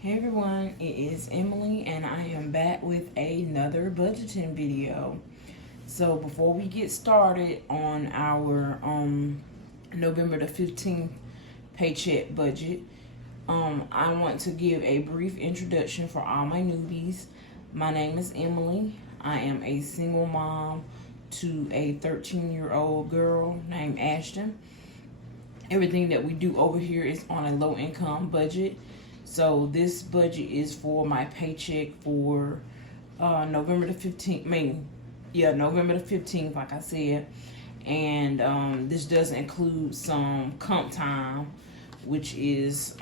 Hey everyone, it is Emily and I am back with another budgeting video. So before we get started on our November the 15th paycheck budget, I want to give a brief introduction for all my newbies. My name is Emily. I am a single mom to a 13-year-old girl named Ashton. Everything that we do over here is on a low income budget. So this budget is for my paycheck for November the 15th. November the 15th, like I said. And this does include some comp time, which is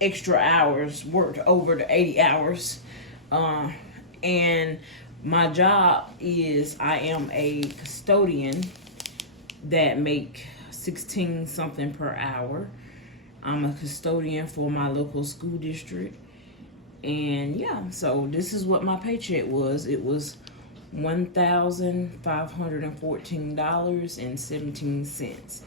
extra hours worked over the 80 hours. And my job is I am a custodian that make 16 something per hour. I'm a custodian for my local school district. And yeah, so this is what my paycheck was. It was $1,514.17.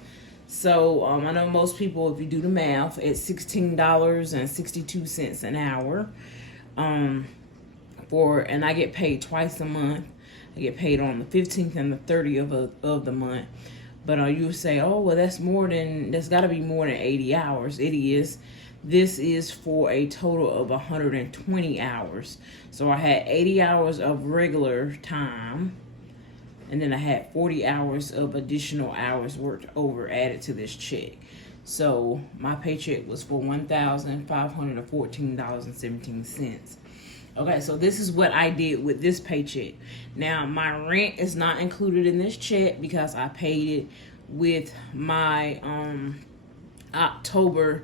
So I know most people, if you do the math, it's $16.62 an hour. And I get paid twice a month. I get paid on the 15th and the 30th of the month. But you say, oh, well, that's got to be more than 80 hours. It is. This is for a total of 120 hours. So I had 80 hours of regular time, and then I had 40 hours of additional hours worked over added to this check. So my paycheck was for $1,514.17. Okay, so this is what I did with this paycheck. Now, my rent is not included in this check because I paid it with my October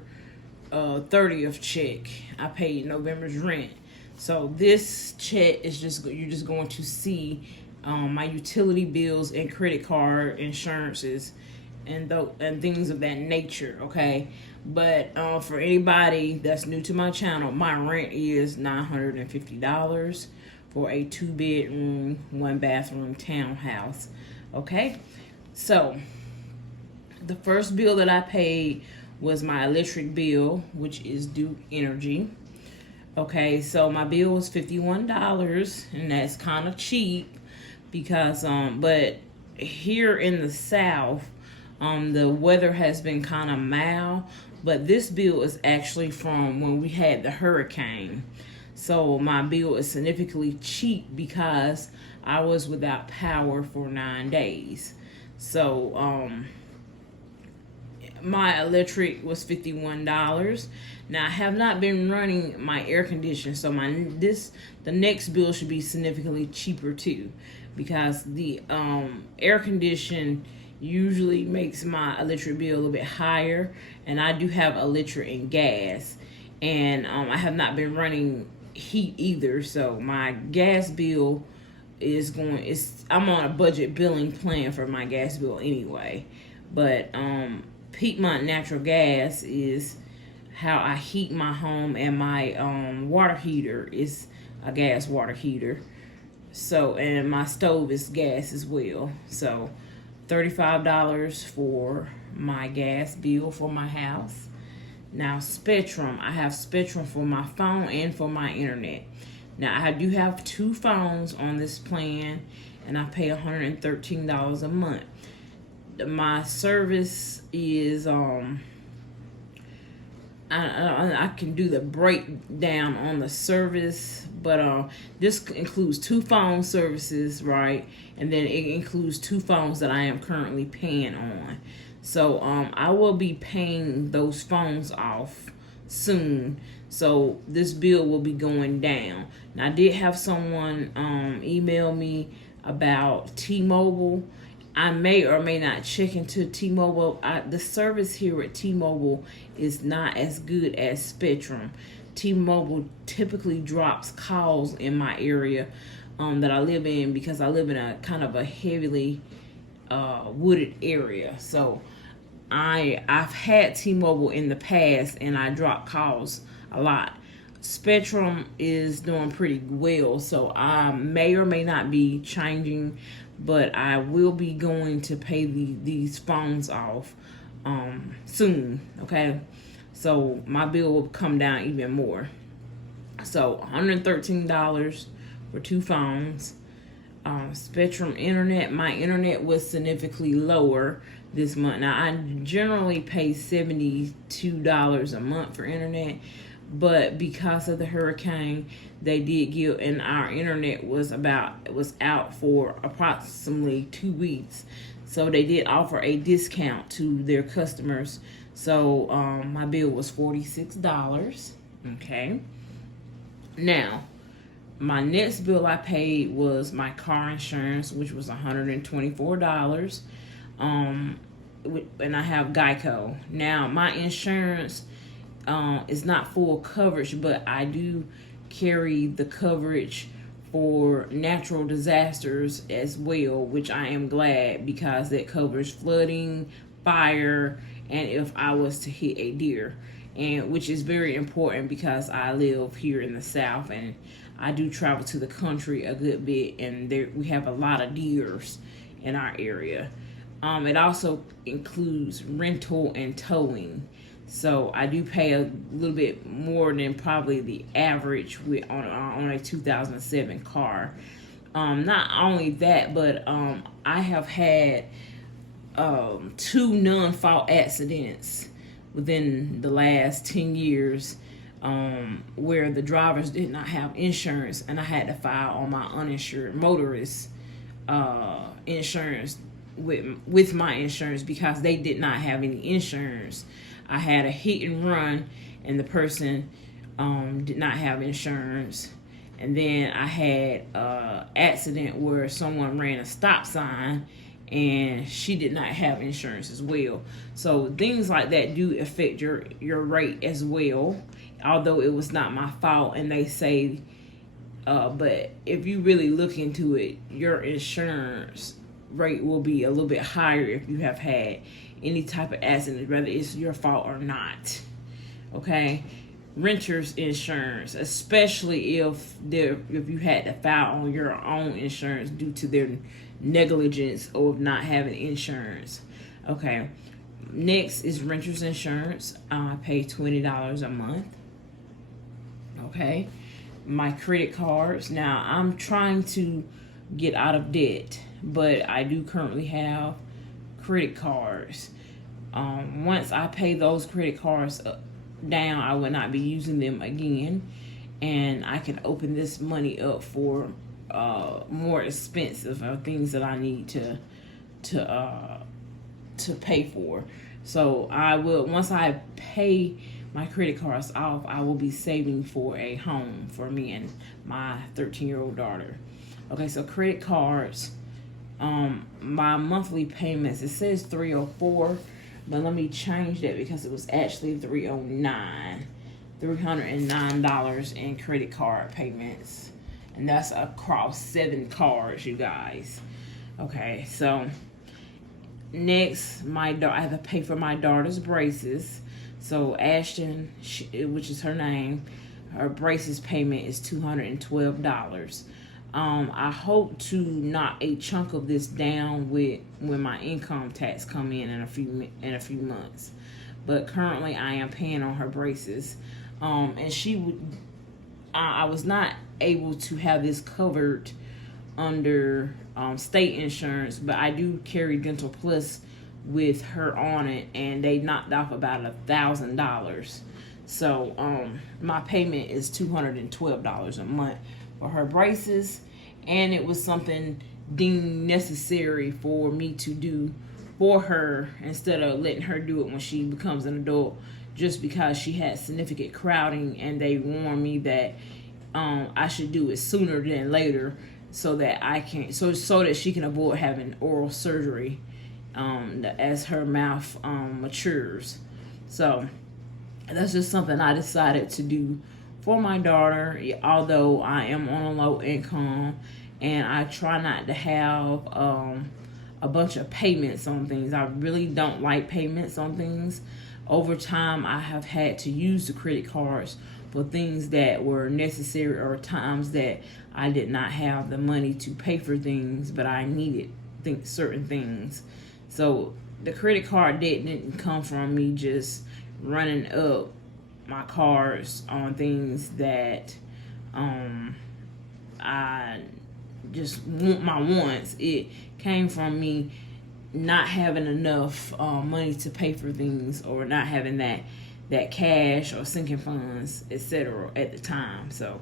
30th check. I paid November's rent. So this check is you're just going to see my utility bills and credit card insurances and things of that nature, okay? But for anybody that's new to my channel, my rent is $950 for a 2-bedroom, 1-bathroom townhouse, okay? So the first bill that I paid was my electric bill, which is Duke Energy. Okay, so my bill was $51, and that's kind of cheap because, but here in the South, the weather has been kind of mild, but this bill is actually from when we had the hurricane. So my bill is significantly cheap because I was without power for 9 days. So my electric was $51. Now I have not been running my air conditioner, so the next bill should be significantly cheaper too, because the air condition usually makes my electric bill a little bit higher, and I do have electric and gas, and I have not been running heat either, so my gas bill I'm on a budget billing plan for my gas bill anyway. But Piedmont Natural Gas is how I heat my home, and my water heater is a gas water heater. So, and my stove is gas as well. So $35 for my gas bill for my house. Now Spectrum, I have Spectrum for my phone and for my internet. Now I do have 2 phones on this plan, and I pay $113 a month. My service is I can do the breakdown on the service, but this includes 2 phone services, right? And then it includes 2 phones that I am currently paying on. So I will be paying those phones off soon. So this bill will be going down. Now I did have someone email me about T-Mobile. I may or may not check into T-Mobile. The service here at T-Mobile is not as good as Spectrum. T-Mobile typically drops calls in my area that I live in, because I live in a kind of a heavily wooded area. So I've had T-Mobile in the past, and I drop calls a lot. Spectrum is doing pretty well, so I may or may not be changing, but I will be going to pay these phones off soon, okay? So my bill will come down even more. So $113 for 2 phones. Spectrum internet. My internet was significantly lower this month. Now, I generally pay $72 a month for internet, but because of the hurricane, they did give, and our internet was out for approximately 2 weeks. So they did offer a discount to their customers. So my bill was $46. Okay. Now, my next bill I paid was my car insurance, which was $124. And I have Geico. Now, my insurance is not full coverage, but I do carry the coverage for natural disasters as well, which I am glad, because that covers flooding, fire, and if I was to hit a deer, and which is very important because I live here in the South and I do travel to the country a good bit, and we have a lot of deers in our area. It also includes rental and towing. So I do pay a little bit more than probably the average on a 2007 car. Not only that, but I have had 2 non-fault accidents within the last 10 years where the drivers did not have insurance, and I had to file on my uninsured motorist insurance with my insurance because they did not have any insurance. I had a hit and run, and the person did not have insurance. And then I had an accident where someone ran a stop sign, and she did not have insurance as well. So things like that do affect your rate as well, although it was not my fault. And they say, but if you really look into it, your insurance rate will be a little bit higher if you have had any type of accident, whether it's your fault or not. Okay, renter's insurance, especially if you had to file on your own insurance due to their negligence of not having insurance. Okay, next is renter's insurance. I pay $20 a month. Okay, my credit cards. Now I'm trying to get out of debt, but I do currently have credit cards. Once I pay those credit cards down, I will not be using them again, and I can open this money up for more expensive things that I need to pay for. So I will, once I pay my credit cards off, I will be saving for a home for me and my 13-year-old daughter. Okay, so credit cards. My monthly payments, it says $304, but let me change that because it was actually $309 in credit card payments, and that's across 7 cards, you guys. Okay, so next, I have to pay for my daughter's braces. So Ashton, which is her name, her braces payment is $212. I hope to knock a chunk of this down when my income tax come in a few months, but currently I am paying on her braces. And I was not able to have this covered under state insurance, but I do carry Dental Plus with her on it, and they knocked off about $1,000. So my payment is $212 a month for her braces, and it was something deemed necessary for me to do for her instead of letting her do it when she becomes an adult, just because she had significant crowding, and they warned me that I should do it sooner than later so that so that she can avoid having oral surgery as her mouth matures. So that's just something I decided to do for my daughter, although I am on a low income, and I try not to have a bunch of payments on things. I really don't like payments on things. Over time, I have had to use the credit cards for things that were necessary, or times that I did not have the money to pay for things, but I needed certain things. So the credit card debt didn't come from me just running up my cards on things that I just want my wants. It came from me not having enough money to pay for things, or not having that cash or sinking funds, etc. at the time. So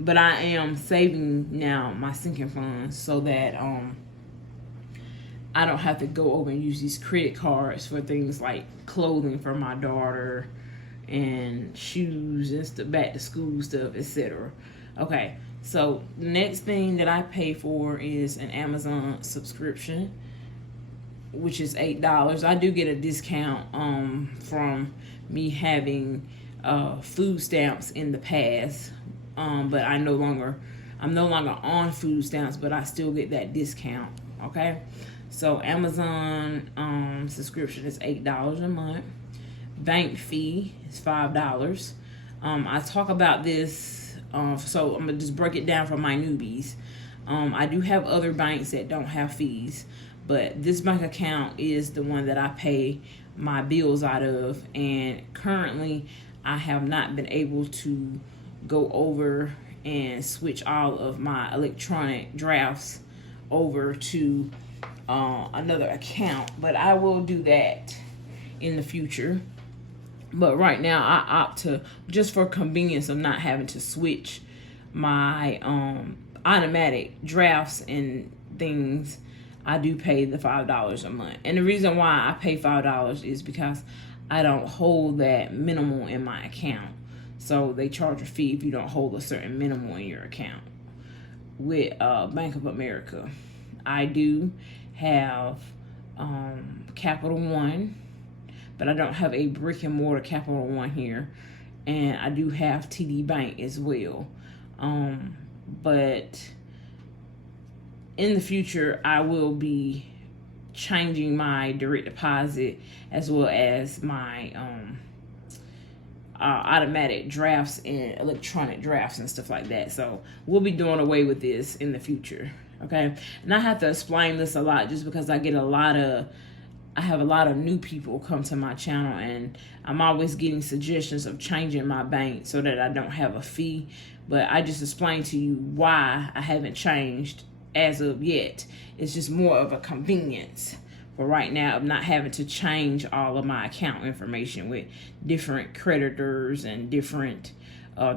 but I am saving now my sinking funds so that I don't have to go over and use these credit cards for things like clothing for my daughter and shoes and stuff, back to school stuff, etc. Okay, so the next thing that I pay for is an Amazon subscription, which is $8. I do get a discount from me having food stamps in the past, but I'm no longer on food stamps, but I still get that discount. Okay, so Amazon subscription is $8 a month. Bank fee is $5. I talk about this, so I'm gonna just break it down for my newbies. I do have other banks that don't have fees, but this bank account is the one that I pay my bills out of, and currently I have not been able to go over and switch all of my electronic drafts over to another account, but I will do that in the future. But right now I opt to, just for convenience of not having to switch my automatic drafts and things, I do pay the $5 a month. And the reason why I pay $5 is because I don't hold that minimal in my account. So they charge a fee if you don't hold a certain minimal in your account. With Bank of America, I do have Capital One, but I don't have a brick and mortar Capital One here. And I do have TD Bank as well. But in the future, I will be changing my direct deposit as well as my automatic drafts and electronic drafts and stuff like that. So we'll be doing away with this in the future. Okay, and I have to explain this a lot just because I have a lot of new people come to my channel, and I'm always getting suggestions of changing my bank so that I don't have a fee. But I just explained to you why I haven't changed as of yet. It's just more of a convenience for right now of not having to change all of my account information with different creditors and different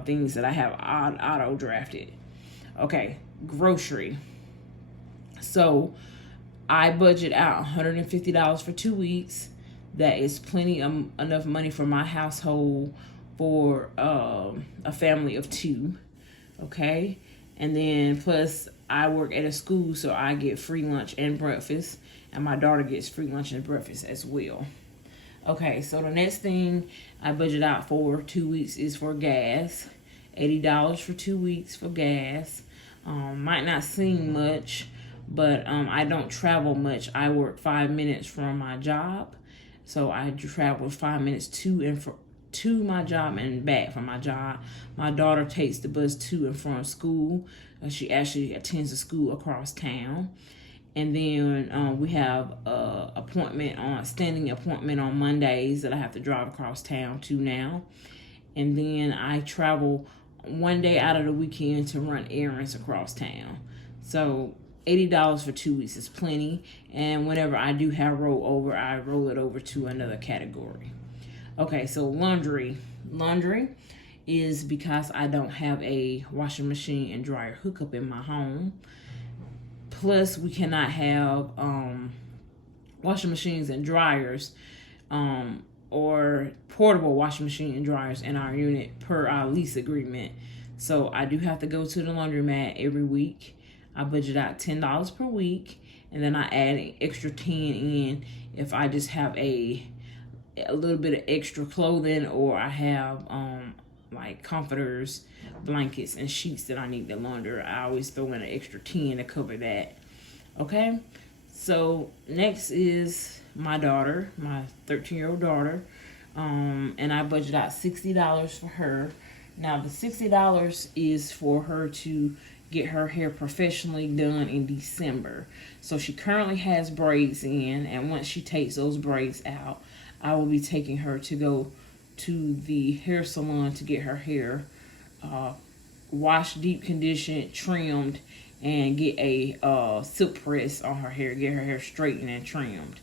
things that I have auto drafted. Okay, grocery. So I budget out $150 for 2 weeks. That is plenty enough money for my household for a family of 2. Okay, and then plus I work at a school, so I get free lunch and breakfast, and my daughter gets free lunch and breakfast as well. Okay, so the next thing I budget out for 2 weeks is for gas. $80 for 2 weeks for gas. Might not seem much, but I don't travel much. I work 5 minutes from my job, so I travel 5 minutes to my job and back from my job. My daughter takes the bus to and from school. She actually attends a school across town. And then we have a standing appointment on Mondays that I have to drive across town to now. And then I travel one day out of the weekend to run errands across town. So $80 for 2 weeks is plenty. And whenever I do have rollover, I roll it over to another category. Okay, so laundry. Laundry is because I don't have a washing machine and dryer hookup in my home. Plus, we cannot have washing machines and dryers or portable washing machine and dryers in our unit per our lease agreement. So I do have to go to the laundromat every week. I budget out $10 per week, and then I add an extra $10 in if I just have a little bit of extra clothing, or I have like comforters, blankets, and sheets that I need to launder. I always throw in an extra $10 to cover that. Okay, so next is my daughter, my 13-year-old daughter, and I budget out $60 for her. Now the $60 is for her to get her hair professionally done in December. So she currently has braids in, and once she takes those braids out, I will be taking her to go to the hair salon to get her hair washed, deep conditioned, trimmed, and get a silk press on her hair, get her hair straightened and trimmed.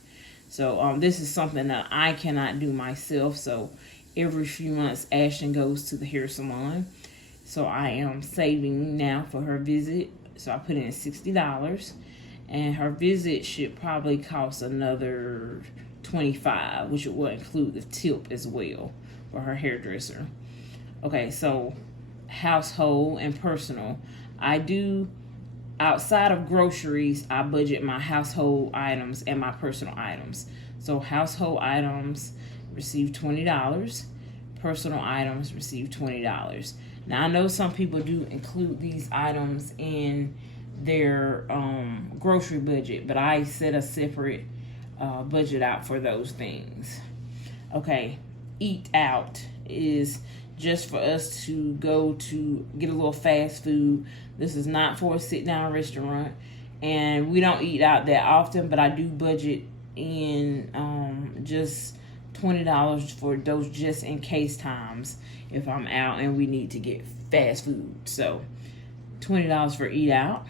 So this is something that I cannot do myself. So every few months, Ashton goes to the hair salon. So I am saving now for her visit. So I put in $60, and her visit should probably cost another $25, which will include the tip as well for her hairdresser. Okay, so household and personal. I do, outside of groceries, I budget my household items and my personal items. So household items receive $20. Personal items receive $20. Now, I know some people do include these items in their grocery budget, but I set a separate budget out for those things. Okay, eat out is just for us to go to get a little fast food. This is not for a sit-down restaurant, and we don't eat out that often, but I do budget in just $20 for those just in case times if I'm out and we need to get fast food. So $20 for eat out.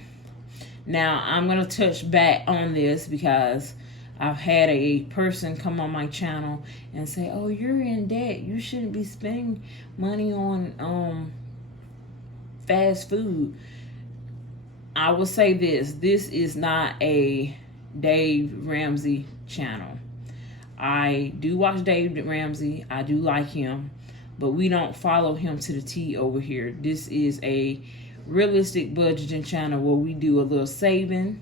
Now I'm going to touch back on this because I've had a person come on my channel and say, oh, you're in debt. You shouldn't be spending money on fast food. I will say this. This is not a Dave Ramsey channel. I do watch Dave Ramsey. I do like him. But we don't follow him to the T over here. This is a realistic budgeting channel where we do a little saving.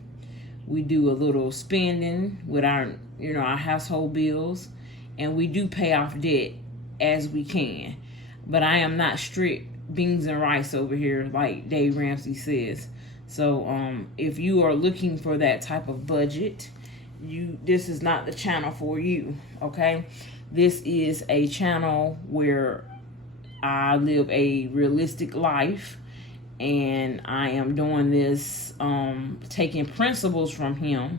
We do a little spending with our household bills, and we do pay off debt as we can. But I am not strict beans and rice over here like Dave Ramsey says. So if you are looking for that type of budget, this is not the channel for you, okay? This is a channel where I live a realistic life, and I am doing this taking principles from him,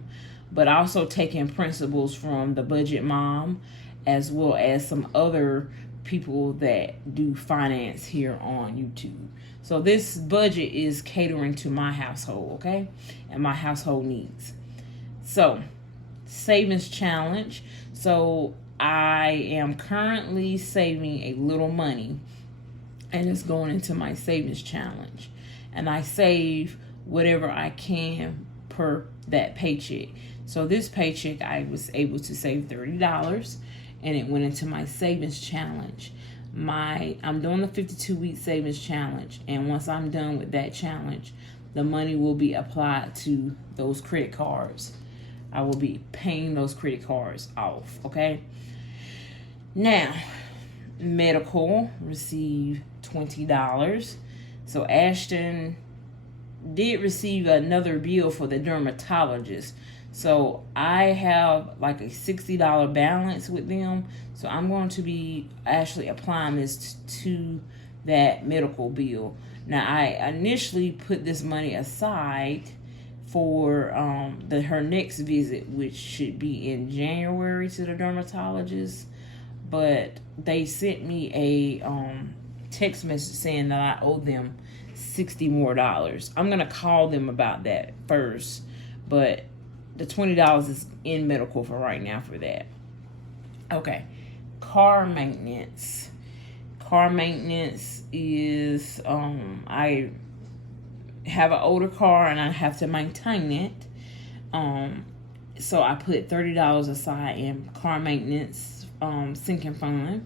but also taking principles from the Budget Mom, as well as some other people that do finance here on YouTube. So this budget is catering to my household, okay, and my household needs. So savings challenge. So I am currently saving a little money, and it's going into my savings challenge. And I save whatever I can per that paycheck. So this paycheck, I was able to save $30, and it went into my savings challenge. I'm doing the 52-week savings challenge, and once I'm done with that challenge, the money will be applied to those credit cards. I will be paying those credit cards off, okay? Now, medical, receive $20. So Ashton did receive another bill for the dermatologist. So I have like a $60 balance with them. So I'm going to be actually applying this to that medical bill. Now, I initially put this money aside for her next visit, which should be in January, to the dermatologist. But they sent me a text message saying that I owe them $60 more. I'm going to call them about that first, but the $20 is in medical for right now for that. Okay, car maintenance. Car maintenance is, I have an older car and I have to maintain it. So I put $30 aside in car maintenance sinking fund.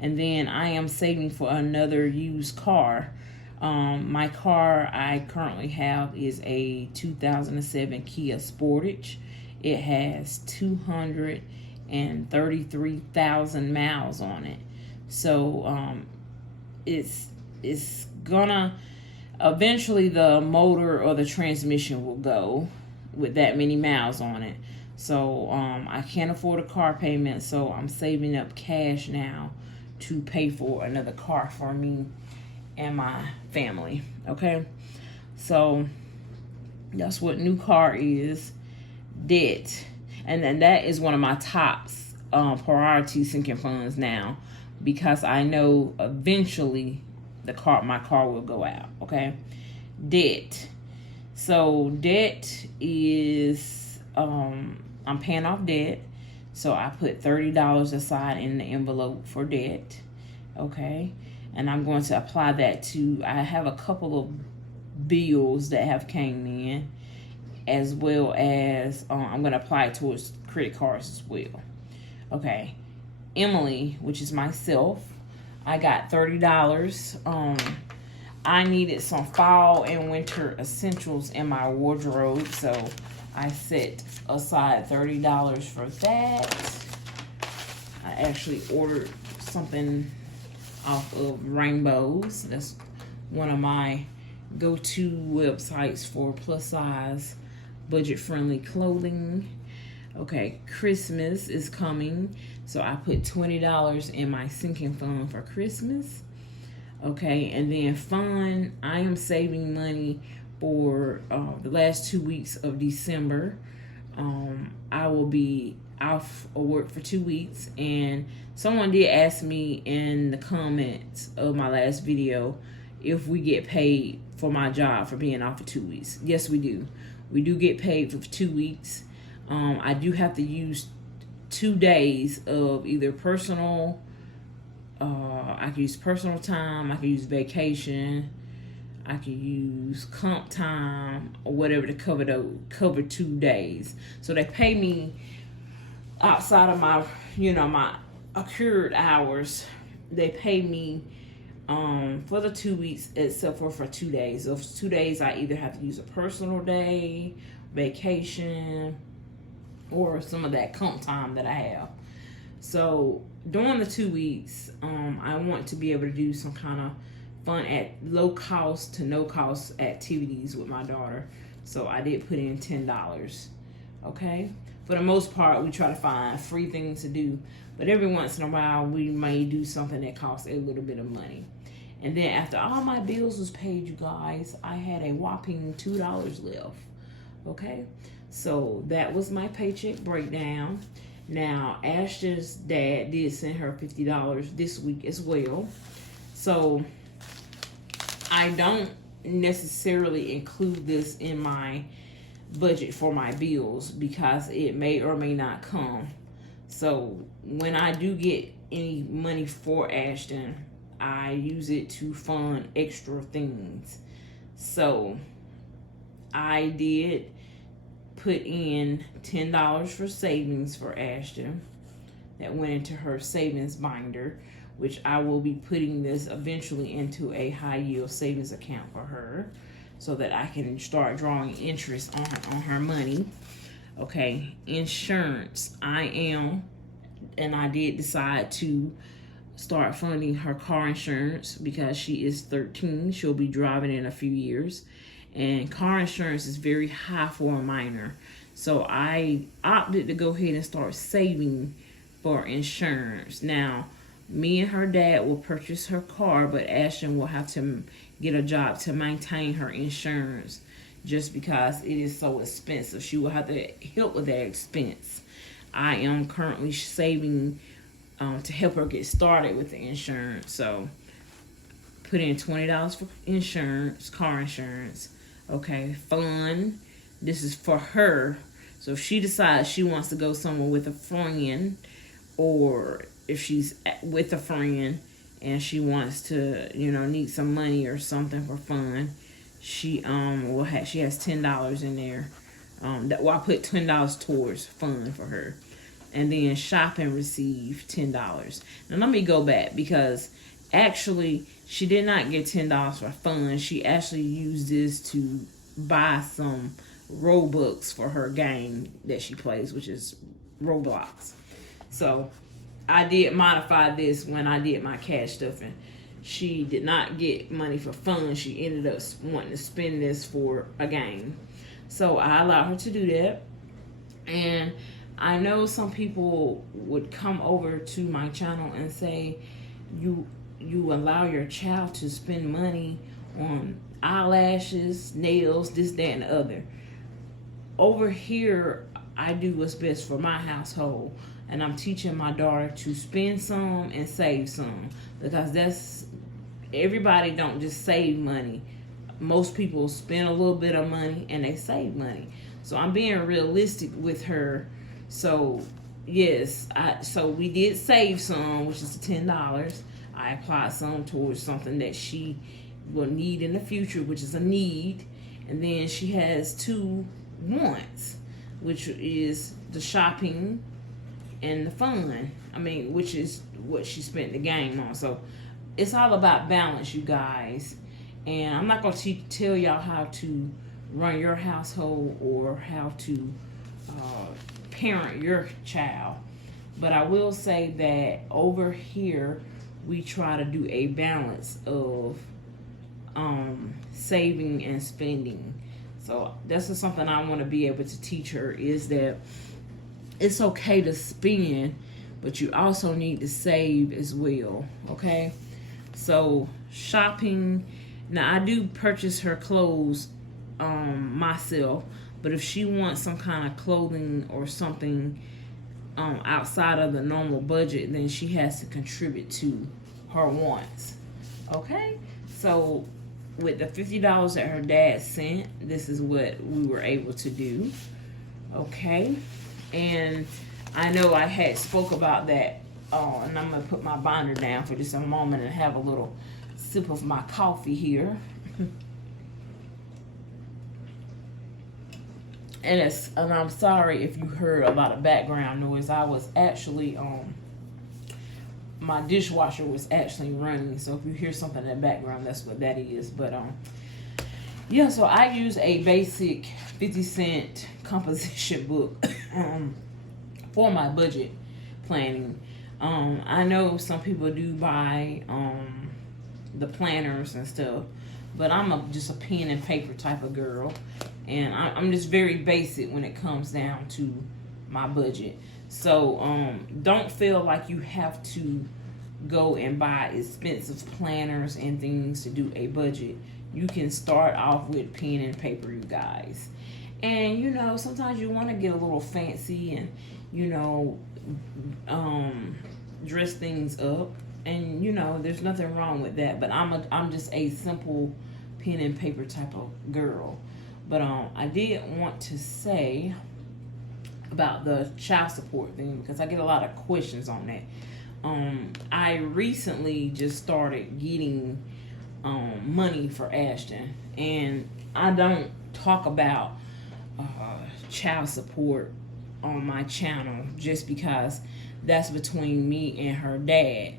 And then I am saving for another used car. My car I currently have is a 2007 Kia Sportage. It has 233,000 miles on it. So it's gonna, eventually the motor or the transmission will go with that many miles on it. So I can't afford a car payment, so I'm saving up cash now to pay for another car for me and my family, okay? So that's what new car is. Debt. And then that is one of my tops priority sinking funds now, because I know eventually my car will go out. Okay. Debt. So debt is I'm paying off debt. So I put $30 aside in the envelope for debt. Okay. And I'm going to apply that to, I have a couple of bills that have came in, as well as I'm going to apply it towards credit cards as well. Okay. Emily, which is myself, I got $30. I needed some fall and winter essentials in my wardrobe, so I set aside $30 for that. I actually ordered something off of Rainbows. That's one of my go-to websites for plus size budget-friendly clothing. Okay, Christmas is coming, so I put $20 in my sinking fund for Christmas. Okay, and then fun, I am saving money for the last 2 weeks of December. I will be off of work for 2 weeks, and someone did ask me in the comments of my last video if we get paid for my job for being off for 2 weeks. Yes, we do. We do get paid for 2 weeks. I do have to use 2 days of either personal, I can use personal time, I can use vacation, I can use comp time, or whatever to cover 2 days. So they pay me outside of my, my accrued hours. They pay me for the 2 weeks, except for 2 days. Those 2 days I either have to use a personal day, vacation, or some of that comp time that I have. So during the 2 weeks, I want to be able to do some kind of fun at low cost to no cost activities with my daughter. So I did put in $10. Okay. For the most part, we try to find free things to do, but every once in a while we may do something that costs a little bit of money. And then after all my bills was paid, you guys, I had a whopping $2 left. Okay. So that was my paycheck breakdown. Now, Ashton's dad did send her $50 this week as well. So I don't necessarily include this in my budget for my bills because it may or may not come. So when I do get any money for Ashton, I use it to fund extra things. So I did put in $10 for savings for Ashton. That went into her savings binder, which I will be putting this eventually into a high yield savings account for her so that I can start drawing interest on her money. Okay, insurance. I did decide to start funding her car insurance because she is 13. She'll be driving in a few years. And car insurance is very high for a minor. So I opted to go ahead and start saving for insurance. Now, me and her dad will purchase her car, but Ashton will have to get a job to maintain her insurance just because it is so expensive. She will have to help with that expense. I am currently saving to help her get started with the insurance. So put in $20 for insurance, car insurance. Okay, fun. This is for her. So if she decides she wants to go somewhere with a friend, or if she's with a friend and she wants to, need some money or something for fun, she she has $10 in there. I put $10 towards fun for her. And then shopping receive $10. Now let me go back because actually she did not get $10 for fun. She actually used this to buy some Robux for her game that she plays, which is Roblox. So I did modify this when I did my cash stuffing. She did not get money for fun. She ended up wanting to spend this for a game. So I allowed her to do that. And I know some people would come over to my channel and say, you allow your child to spend money on eyelashes, nails, this, that, and the other. Over here, I do what's best for my household. and I'm teaching my daughter to spend some and save some, because that's, everybody don't just save money. Most people spend a little bit of money and they save money. So I'm being realistic with her. So yes, so we did save some, which is $10. I applied some towards something that she will need in the future, which is a need. And then she has 2 wants, which is the shopping and the fun. I mean, which is what she spent the game on. So it's all about balance, you guys. And I'm not going to tell y'all how to run your household or how to parent your child. But I will say that over here, we try to do a balance of saving and spending. So that's just something I want to be able to teach her, is that it's okay to spend, but you also need to save as well, okay? So shopping, now I do purchase her clothes myself, but if she wants some kind of clothing or something outside of the normal budget, then she has to contribute to her wants, okay? So with the $50 that her dad sent, this is what we were able to do, okay? And I know I had spoke about that, and I'm going to put my binder down for just a moment and have a little sip of my coffee here. And I'm sorry if you heard a lot of background noise. I was actually, my dishwasher was actually running. So if you hear something in the background, that's what that is. But, yeah, so I use a basic 50-cent composition book for my budget planning. I know some people do buy the planners and stuff, but I'm just a pen and paper type of girl. And I'm just very basic when it comes down to my budget. So don't feel like you have to go and buy expensive planners and things to do a budget. You can start off with pen and paper, you guys. And, you know, sometimes you want to get a little fancy and, you know, dress things up. And, you know, there's nothing wrong with that. But I'm just a simple pen and paper type of girl. But I did want to say about the child support thing, because I get a lot of questions on that. I recently just started getting money for Ashton, and I don't talk about child support on my channel just because that's between me and her dad.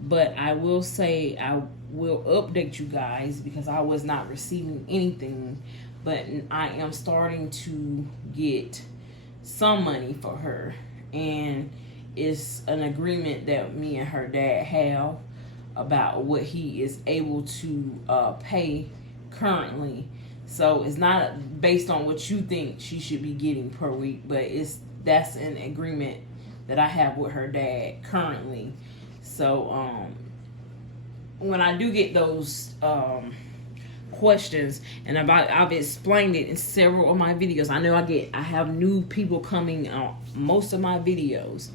But I will say, I will update you guys, because I was not receiving anything, but I am starting to get some money for her, and it's an agreement that me and her dad have about what he is able to pay currently. So it's not based on what you think she should be getting per week, but that's an agreement that I have with her dad currently. So when I do get those questions, and I've explained it in several of my videos. I know I have new people coming on most of my videos,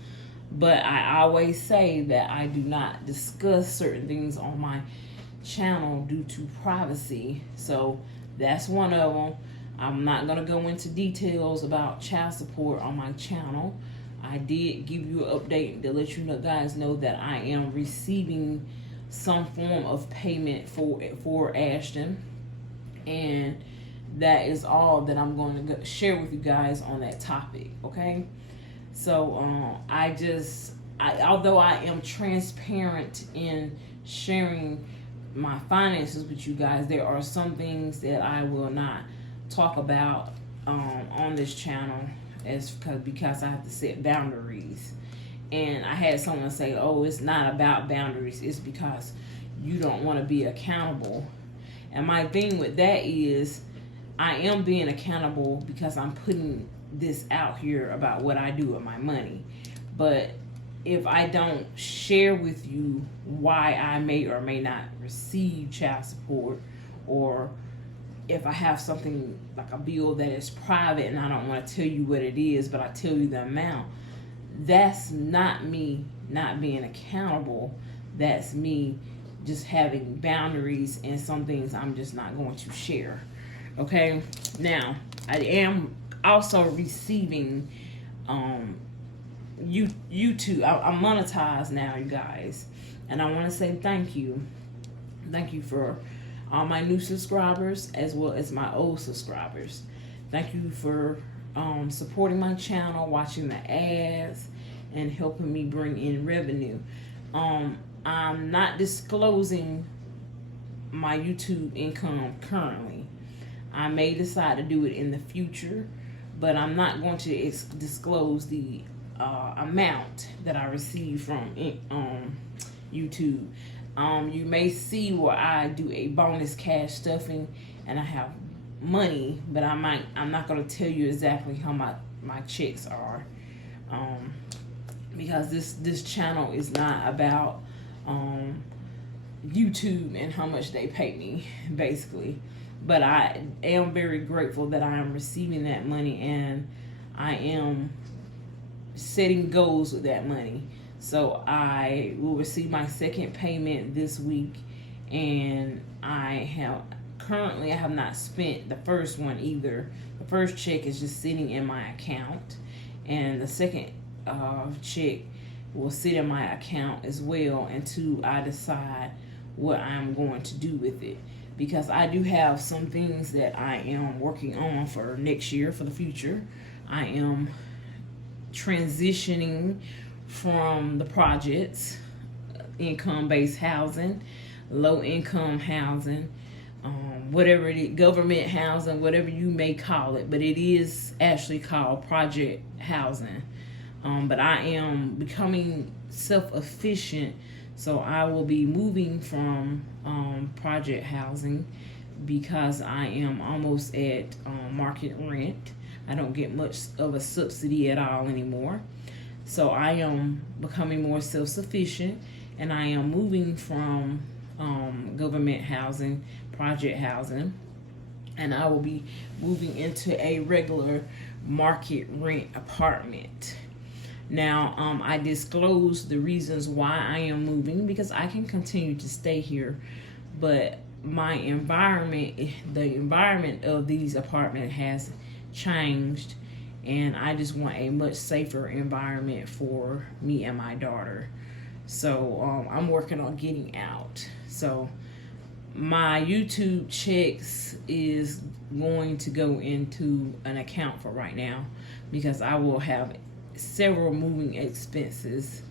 but I always say that I do not discuss certain things on my channel due to privacy. So that's one of them. I'm not going to go into details about child support on my channel. I did give you an update to let you guys know that I am receiving some form of payment for Ashton, and that is all that I'm going to share with you guys on that topic, okay? So although I am transparent in sharing my finances with you guys, there are some things that I will not talk about on this channel because I have to set boundaries. And I had someone say, oh, it's not about boundaries, it's because you don't want to be accountable. And my thing with that is, I am being accountable because I'm putting this out here about what I do with my money. But if I don't share with you why I may or may not receive child support, or if I have something like a bill that is private and I don't want to tell you what it is, but I tell you the amount, that's not me not being accountable. That's me just having boundaries, and some things I'm just not going to share. Okay, now I am also receiving YouTube. I'm monetized now, you guys, and I want to say thank you for all my new subscribers as well as my old subscribers. Thank you for supporting my channel, watching the ads, and helping me bring in revenue. I'm not disclosing my YouTube income currently. I may decide to do it in the future, but I'm not going to disclose the amount that I receive from YouTube. You may see where I do a bonus cash stuffing and I have money, but I'm not going to tell you exactly how my checks are, because this channel is not about YouTube and how much they pay me, basically. But I am very grateful that I am receiving that money, and I am setting goals with that money. So I will receive my second payment this week, and I have not spent the first one either. The first check is just sitting in my account, and the second check will sit in my account as well until I decide what I'm going to do with it. Because I do have some things that I am working on for next year, for the future. I am transitioning from the projects, income-based housing, low-income housing, whatever it is, government housing, whatever you may call it, but it is actually called project housing. But I am becoming self-efficient, so I will be moving from project housing because I am almost at market rent. I don't get much of a subsidy at all anymore. So I am becoming more self-sufficient, and I am moving from government housing, project housing, and I will be moving into a regular market rent apartment. Now, I disclosed the reasons why I am moving because I can continue to stay here, but my environment, the environment of these apartments has changed, and I just want a much safer environment for me and my daughter. So I'm working on getting out. So my YouTube checks is going to go into an account for right now because I will have several moving expenses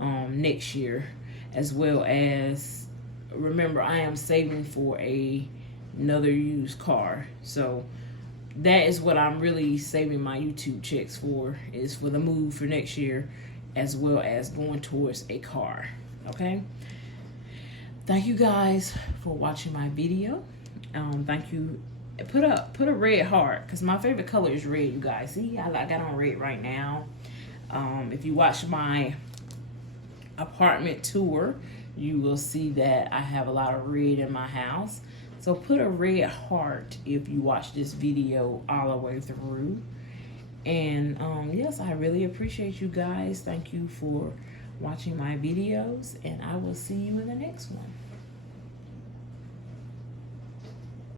next year, as well as, remember, I am saving for another used car. So that is what I'm really saving my YouTube checks for, is for the move for next year, as well as going towards a car. Okay, thank you guys for watching my video. Thank you. Put a red heart, because my favorite color is red, you guys. See, I got on red right now. If you watch my apartment tour, you will see that I have a lot of red in my house. So put a red heart if you watch this video all the way through. And yes, I really appreciate you guys. Thank you for watching my videos, and I will see you in the next one.